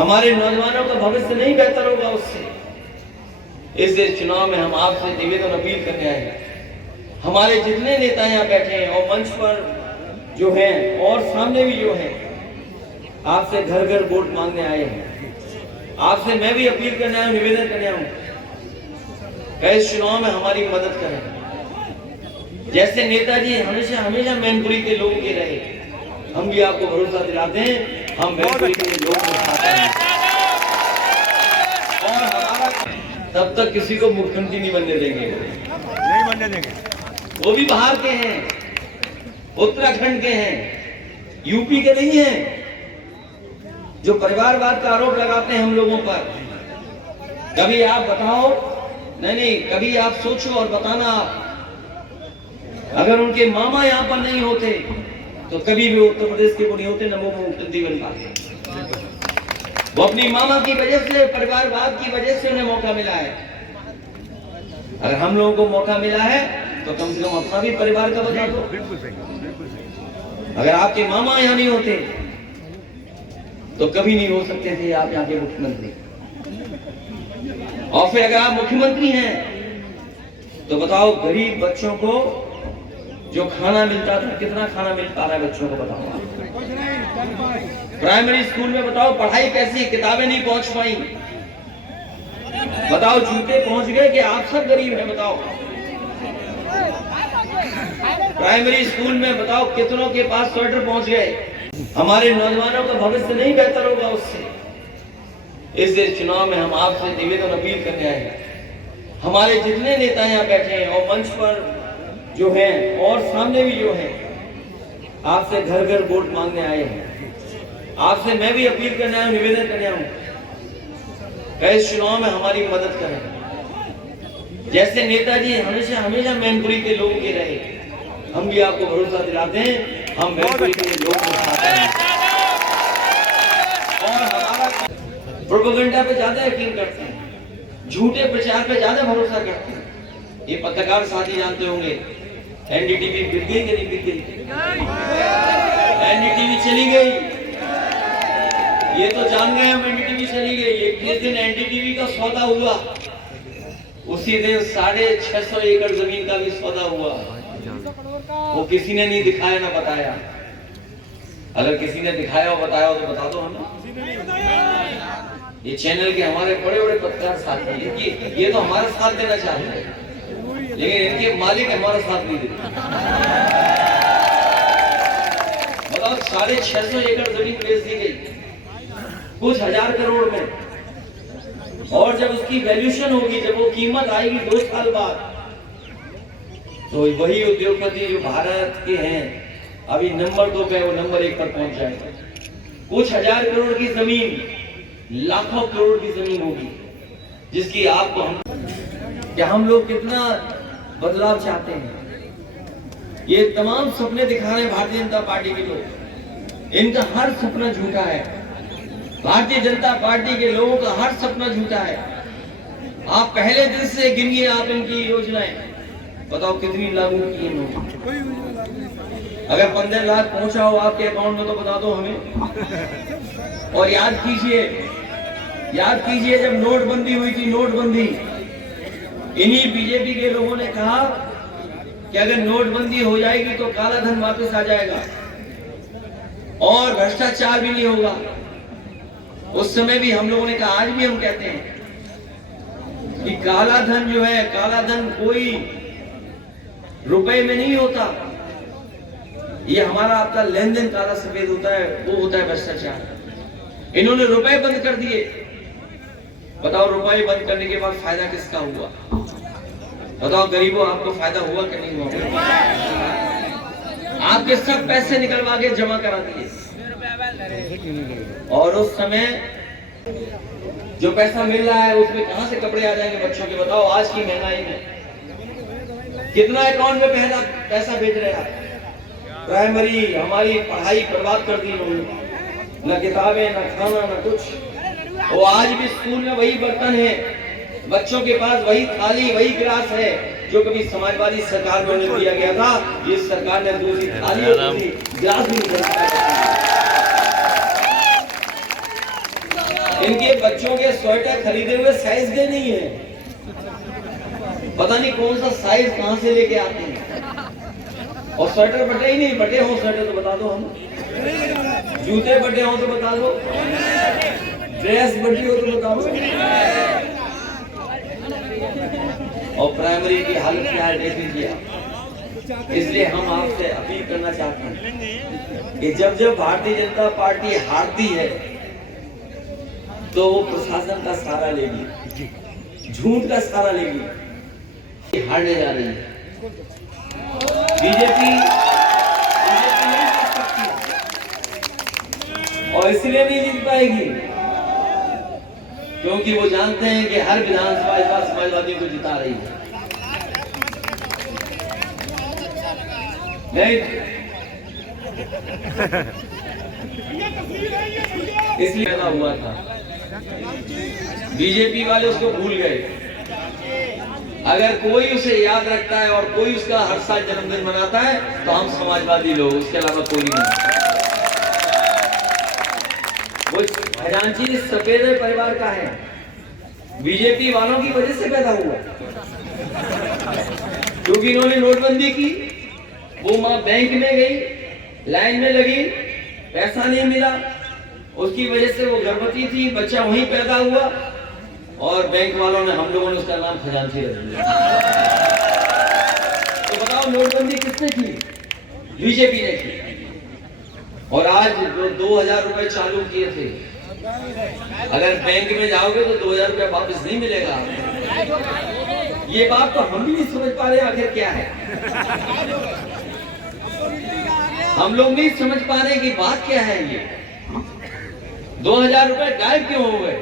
हमारे नौजवानों का भविष्य नहीं बेहतर होगा उससे। इस चुनाव में हम आपसे निवेदन अपील करने आए हैं। हमारे जितने नेता यहाँ बैठे हैं और मंच पर जो हैं और सामने भी जो हैं, आपसे घर घर वोट मांगने आए हैं। आपसे मैं भी अपील करने आया हूँ, निवेदन करने आया हूँ, इस चुनाव में हमारी मदद करें। जैसे नेताजी हमेशा हमेशा मैनपुरी के लोगों के रहे, हम भी आपको भरोसा दिलाते हैं, हम मैनपुरी के लोगों के साथ हैं। और हमारा तब तक किसी को मुख्यमंत्री नहीं बनने देंगे, नहीं बनने देंगे। वो भी बाहर के हैं, उत्तराखंड के हैं, यूपी के नहीं हैं, जो परिवारवाद का आरोप लगाते हैं हम लोगों पर। कभी आप बताओ, नहीं, कभी आप सोचो और बताना, आप अगर उनके मामा यहाँ पर नहीं होते तो कभी भी उत्तर प्रदेश के वो नहीं होते, न वो मुख्यमंत्री बन पाते। वो अपनी मामा की वजह से, परिवारवाद की वजह से उन्हें मौका मिला है। अगर हम लोगों को मौका मिला है तो कम से कम अपना भी परिवार का बता दो। बिल्कुल सही, बिल्कुल सही। अगर आपके मामा यहाँ नहीं होते तो कभी नहीं हो सकते थे आप यहाँ के मुख्यमंत्री। और फिर अगर आप मुख्यमंत्री हैं तो बताओ, गरीब बच्चों को जो खाना मिलता था, कितना खाना मिल पा रहा है बच्चों को, बताओ। प्राइमरी स्कूल में बताओ पढ़ाई कैसी, किताबें नहीं पहुंच पाई, बताओ जूते पहुंच गए कि आप सब गरीब हैं, बताओ। प्राइमरी स्कूल में बताओ कितनों के पास स्वेटर पहुंच गए। हमारे नौजवानों का भविष्य नहीं बेहतर होगा उससे। इस चुनाव में हम आपसे निवेदन अपील करने आए हैं। हमारे जितने नेता यहाँ बैठे हैं और मंच पर जो हैं और सामने भी जो हैं, आपसे घर घर वोट मांगने आए हैं। आपसे मैं भी अपील करने आया हूँ, निवेदन करने आया हूँ, इस चुनाव में हमारी मदद करें। जैसे नेताजी हमेशा हमेशा मैनपुरी के लोगों के रहे, हम भी आपको भरोसा दिलाते हैं, हम मैनपुरी के लोगों के साथ हैं। और हमारा प्रोपेगेंडा पे ज्यादा यकीन करते हैं, झूठे प्रचार पे ज्यादा भरोसा करते हैं। ये पत्रकार साथी जानते होंगे, एनडीटीवी बिक गई कि नहीं बिक गई? एनडीटीवी चली गई, ये तो जान गए हम, एनडीटीवी चली गई। जिस दिन एनडीटीवी का सौदा हुआ उसी दिन 650 एकड़ जमीन का भी सौदा हुआ। वो किसी ने नहीं दिखाया ना बताया। अगर किसी ने दिखाया और बताया हो तो बता दो हमें। ये चैनल के हमारे बड़े बड़े पत्रकार साथी हैं, ये तो हमारा साथ देना चाहते हैं, लेकिन इनके मालिक हमारा साथ नहीं देते। बताओ, 650 एकड़ जमीन बेच दी गई कुछ हजार करोड़ में, और जब उसकी वैल्यूएशन होगी, जब वो कीमत आएगी 2 साल बाद, तो वही उद्योगपति जो भारत के हैं अभी नंबर 2 पे, वो नंबर 1 पर पहुंच जाएगा। कुछ हजार करोड़ की जमीन, लाखों करोड़ की जमीन होगी, जिसकी आपको हम लोग कितना बदलाव चाहते हैं। ये तमाम सपने दिखा रहे हैं भारतीय जनता पार्टी के लोग, इनका हर सपना झूठा है। भारतीय जनता पार्टी के लोगों का हर सपना झूठा है। आप पहले दिन से गिनिए आप इनकी योजनाएं, बताओ कितनी लागू की इन्होंने। अगर 15 लाख पहुंचा हो आपके अकाउंट में तो बता दो हमें। और याद कीजिए जब नोटबंदी हुई थी, नोटबंदी, इन्हीं बीजेपी के लोगों ने कहा कि अगर नोटबंदी हो जाएगी तो काला धन वापस आ जाएगा और भ्रष्टाचार भी नहीं होगा। उस समय भी हम लोगों ने कहा, आज भी हम कहते हैं कि काला धन जो है, काला धन कोई रुपए में नहीं होता, ये हमारा आपका लेन देन काला सफेद होता है, वो होता है भ्रष्टाचार। इन्होंने रुपए बंद कर दिए। बताओ, रुपए बंद करने के बाद फायदा किसका हुआ? बताओ गरीबों, आपको फायदा हुआ कि नहीं हुआ? आपके सब पैसे निकलवा के जमा करा दिए, और उस समय जो पैसा मिल रहा है उसमें कहां से कपड़े आ जाएंगे बच्चों के? बताओ, आज की महंगाई में कितना अकाउंट में पैसा भेज रहे हैं? प्राइमरी हमारी पढ़ाई बर्बाद कर दी उन्होंने, न किताबें, न खाना, न कुछ। वो आज भी स्कूल में वही बर्तन है, बच्चों के पास वही थाली, वही गिलास है जो कभी समाजवादी सरकार में उन्हें दिया गया था। इस सरकार ने दूसरी थाली और दूसरी गिलास भी नहीं। इनके बच्चों के स्वेटर खरीदे हुए साइज के नहीं है, पता नहीं कौन सा साइज कहां से लेके आते हैं। और स्वेटर बटे ही नहीं, बटे हो स्वेटर तो बता दो, हम जूते बटे हो तो बता दो, ड्रेस बटी हो तो बता दो। और प्राइमरी की हालत क्या है देख लीजिए आप। इसलिए हम आपसे अपील करना चाहते हैं कि जब जब भारतीय जनता पार्टी हारती है तो वो प्रशासन का सहारा लेगी, झूठ का सहारा लेगी। हारने जा रही है बीजेपी नहीं जीत सकती, और इसलिए नहीं जीत पाएगी क्योंकि वो जानते हैं कि हर विधानसभा इस बार समाजवादियों को जिता रही है। नहीं, इसलिए पैदा हुआ था, बीजेपी वाले उसको भूल गए। अगर कोई उसे याद रखता है और कोई उसका हर साल जन्मदिन मनाता है तो हम समाजवादी लोग, उसके अलावा कोई नहीं। वो खजांची सफेद परिवार का है, बीजेपी वालों की वजह से पैदा हुआ, क्योंकि इन्होंने नोटबंदी की। वो माँ बैंक में गई, लाइन में लगी, पैसा नहीं मिला, उसकी वजह से वो गर्भवती थी, बच्चा वहीं पैदा हुआ और बैंक वालों ने, हम लोगों ने उसका नाम खजांची रख दिया। तो बताओ नोटबंदी किसने की? बीजेपी ने की। और आज जो 2000 रुपए चालू किए थे, अगर बैंक में जाओगे तो 2000 रुपए वापस नहीं मिलेगा। ये बात तो हम भी नहीं समझ पा रहे आखिर क्या है। हम लोग नहीं समझ पा रहे कि बात क्या है। ये 2000 रुपए गायब क्यों हो गए?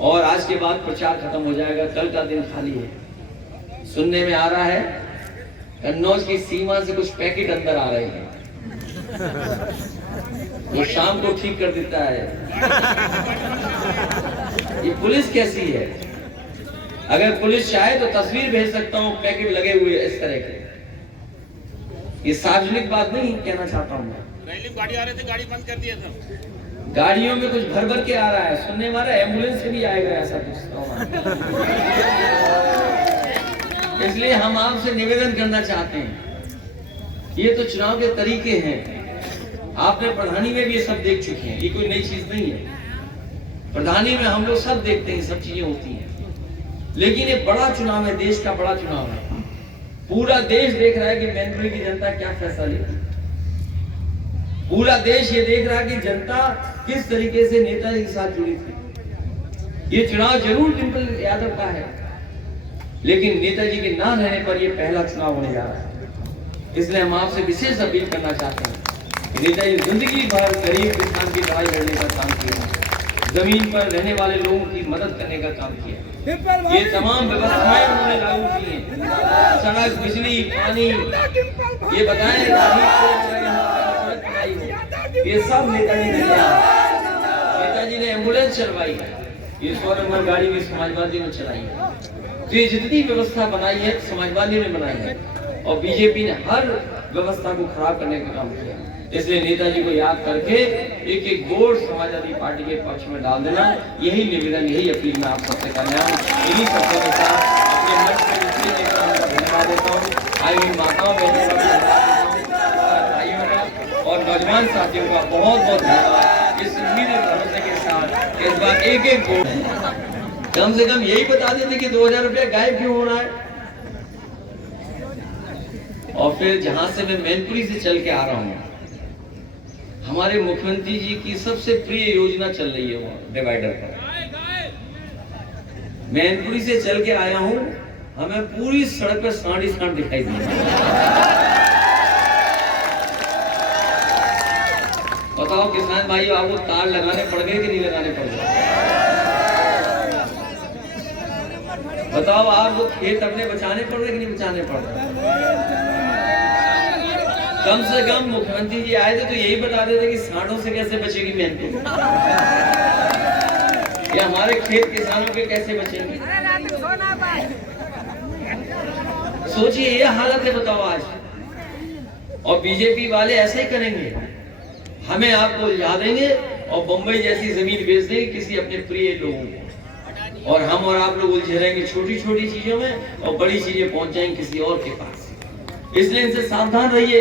और आज के बाद प्रचार खत्म हो जाएगा, कल का दिन खाली है। सुनने में आ रहा है कन्नौज की सीमा से कुछ पैकेट अंदर आ रहे हैं, वो शाम को ठीक कर देता है। ये पुलिस कैसी है? अगर पुलिस चाहे तो तस्वीर भेज सकता हूँ, पैकेट लगे हुए इस तरह के। ये सार्वजनिक बात नहीं कहना चाहता हूँ मैं। गाड़ी आ रही थी, गाड़ी बंद कर दिया था। गाड़ियों में कुछ भर भर के आ रहा है, सुनने वाला एम्बुलेंस से भी आएगा ऐसा कुछ। इसलिए हम आपसे निवेदन करना चाहते हैं, ये तो चुनाव के तरीके हैं। आपने प्रधानी में भी ये सब देख चुके हैं, ये कोई नई चीज नहीं है। प्रधानी में हम लोग सब देखते हैं, सब चीजें होती हैं। लेकिन ये बड़ा चुनाव है, देश का बड़ा चुनाव है। पूरा देश देख रहा है कि मैनपुरी की जनता क्या फैसला लेती है। पूरा देश ये देख रहा है कि जनता किस तरीके से नेताजी के साथ जुड़ी थी। ये चुनाव जरूर डिंपल यादव का है, लेकिन नेताजी के ना रहने पर ये पहला चुनाव होने जा रहा है। इसलिए हम आपसे विशेष अपील करना चाहते हैं कि नेताजी जिंदगी भर गरीब किसान की लड़ाई लड़ने का काम किया, जमीन पर रहने वाले लोगों की मदद करने का काम किया। ये तमाम व्यवस्थाएं उन्होंने लागू की हैं, सड़क, बिजली, पानी, ये बताएं, ये सब नेताजी ने किया। नेताजी ने एम्बुलेंस चलवाई, ये 100 नंबर गाड़ी भी समाजवादियों ने चलाई है। तो ये जितनी व्यवस्था बनाई है समाजवादियों ने बनाई है, और बीजेपी ने हर व्यवस्था को खराब करने का काम किया। इसलिए नेताजी को याद करके एक एक वोट समाजवादी पार्टी के पक्ष में डाल देना, यही निवेदन, यही अपील मैं आप सबसे करना हूँ। इन्हीं शब्दों के साथ अपने मंच पर इसलिए धन्यवाद देता हूँ, आई हुई माताओं बहनों का भाइयों का और नौजवान साथियों का बहुत बहुत धन्यवाद। इस उम्मीद और भरोसे के साथ इस बार एक एक वोट कम से कम यही बता देते कि 2000 रुपया गायब क्यों हो रहा है। और फिर जहां से मैं मैनपुरी से चल के आ रहा हूँ, हमारे मुख्यमंत्री जी की सबसे प्रिय योजना चल रही है, वो डिवाइडर पर। मैनपुरी से चल के आया हूँ, हमें पूरी सड़क पे सांड ही सांड दिखाई दी। बताओ किसान भाइयों, आपको तार लगाने पड़ गए कि नहीं लगाने पड़ गए? बताओ आपको खेत अपने बचाने पड़ रहे कि नहीं बचाने पड़ रहे? कम से कम मुख्यमंत्री जी आए थे तो यही बता देते कि सांडों से कैसे बचेगी मैनपुरी, या हमारे खेत किसानों के कैसे बचेंगे। सोचिए ये हालत है, बताओ आज। और बीजेपी वाले ऐसे ही करेंगे, हमें आपको उलझा देंगे और बंबई जैसी जमीन बेच देंगे किसी अपने प्रिय लोगों को, और हम और आप लोग उलझे रहेंगे छोटी छोटी चीजों में और बड़ी चीजें पहुंच जाएंगी किसी और के पास। इसलिए इनसे सावधान रहिए।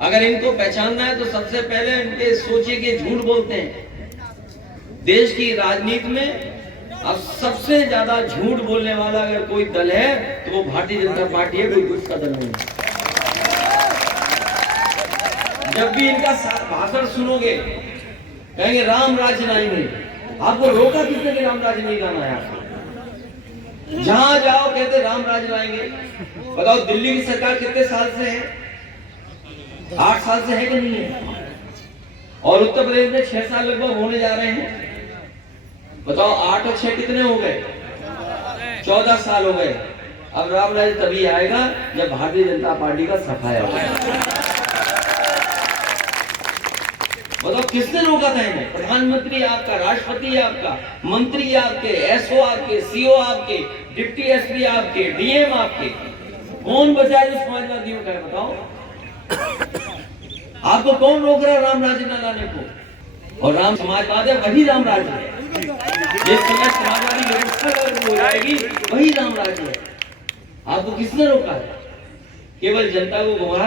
अगर इनको पहचानना है तो सबसे पहले इनके सोचिए कि झूठ बोलते हैं। देश की राजनीति में अब सबसे ज्यादा झूठ बोलने वाला अगर कोई दल है तो वो भारतीय जनता पार्टी है, कोई दूसरा दल नहीं है। जब भी इनका भाषण सुनोगे कहेंगे राम राज्य लाएंगे। आपको रोका किसने कि राम राज्य नहीं लाना है? आपको जहां जाओ कहते राम राज्य लाएंगे। बताओ दिल्ली की सरकार कितने साल से है? 8 साल से है कि नहीं है? और उत्तर प्रदेश में 6 साल लगभग होने जा रहे हैं। बताओ 8 और 6 कितने हो गए? 14 साल हो गए। अब राम राज्य तभी आएगा जब भारतीय जनता पार्टी का सफाया होगा। बताओ किसने रोका था इन्हें? प्रधानमंत्री आपका, राष्ट्रपति आपका, मंत्री आपके, एसओ आपके, सीओ आपके, डिप्टी एसपी आपके, डीएम आपके। कौन बचाए जो समाजवादियों का है? बताओ आपको कौन रोक रहा है राम राज्य न लाने को? और राम समाजवाद है, वही राम राज्य है। जिस समय समाजवादी व्यवस्था हो जाएगी वही राम राज्य है। आपको किसने रोका है? केवल जनता को गुमराह